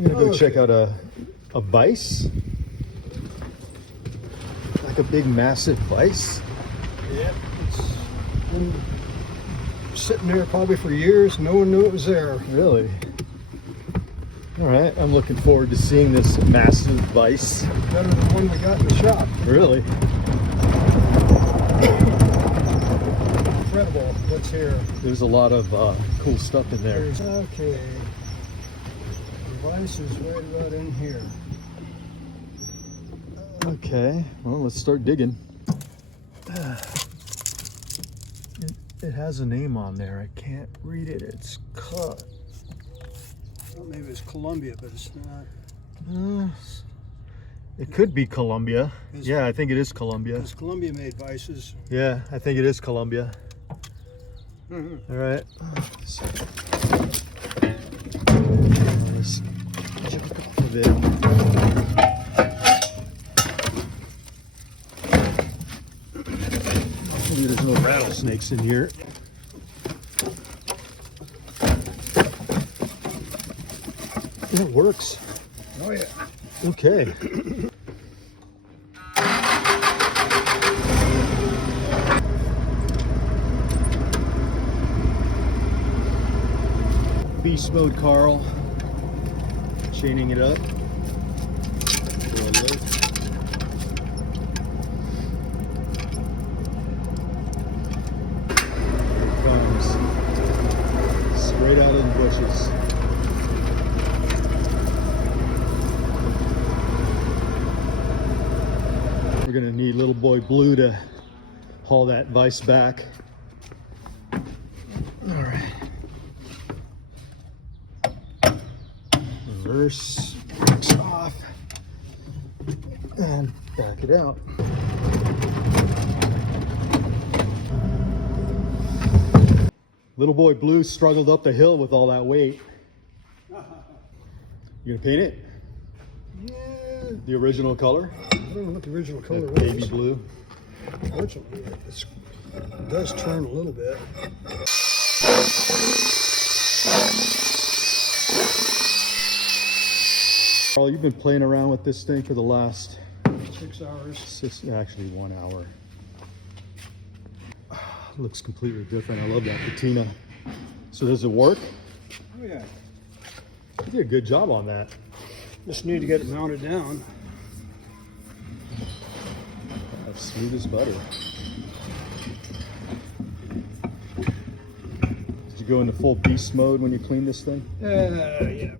I'm gonna go check out a vise. Like a big massive vise. Yep, it's been sitting there probably for years. No one knew it was there. Really? All right, I'm looking forward to seeing this massive vise. Better than the one we got in the shop. Really? Incredible what's here. There's a lot of cool stuff in there. Okay. The vise is right about in here. Okay, well, let's start digging. It has a name on there. I can't read it. It's cut. Well, maybe it's Columbia, but it's not. It could be Columbia. Yeah, I think it is Columbia. Because Columbia made vices. Yeah, I think it is Columbia. Mm-hmm. All right. Let's jump off of it. Hopefully there's no rattlesnakes in here. It works. Oh yeah. Okay. Beast mode, Carl. Chaining it up. Here it comes. Straight out of the bushes. We're gonna need little boy Blue to haul that vise back. All right. Reverse, brakes off, and back it out. Little boy Blue struggled up the hill with all that weight. You gonna paint it? Yeah. The original color? I don't know what the original color was. Baby blue. Fortunately, it does turn a little bit. Carl, you've been playing around with this thing for the last 6 hours. actually 1 hour. Looks completely different. I love that patina. So does it work? Oh yeah. You did a good job on that. Just need to get it mounted down. That's smooth as butter. Did you go into full beast mode when you cleaned this thing? Yeah.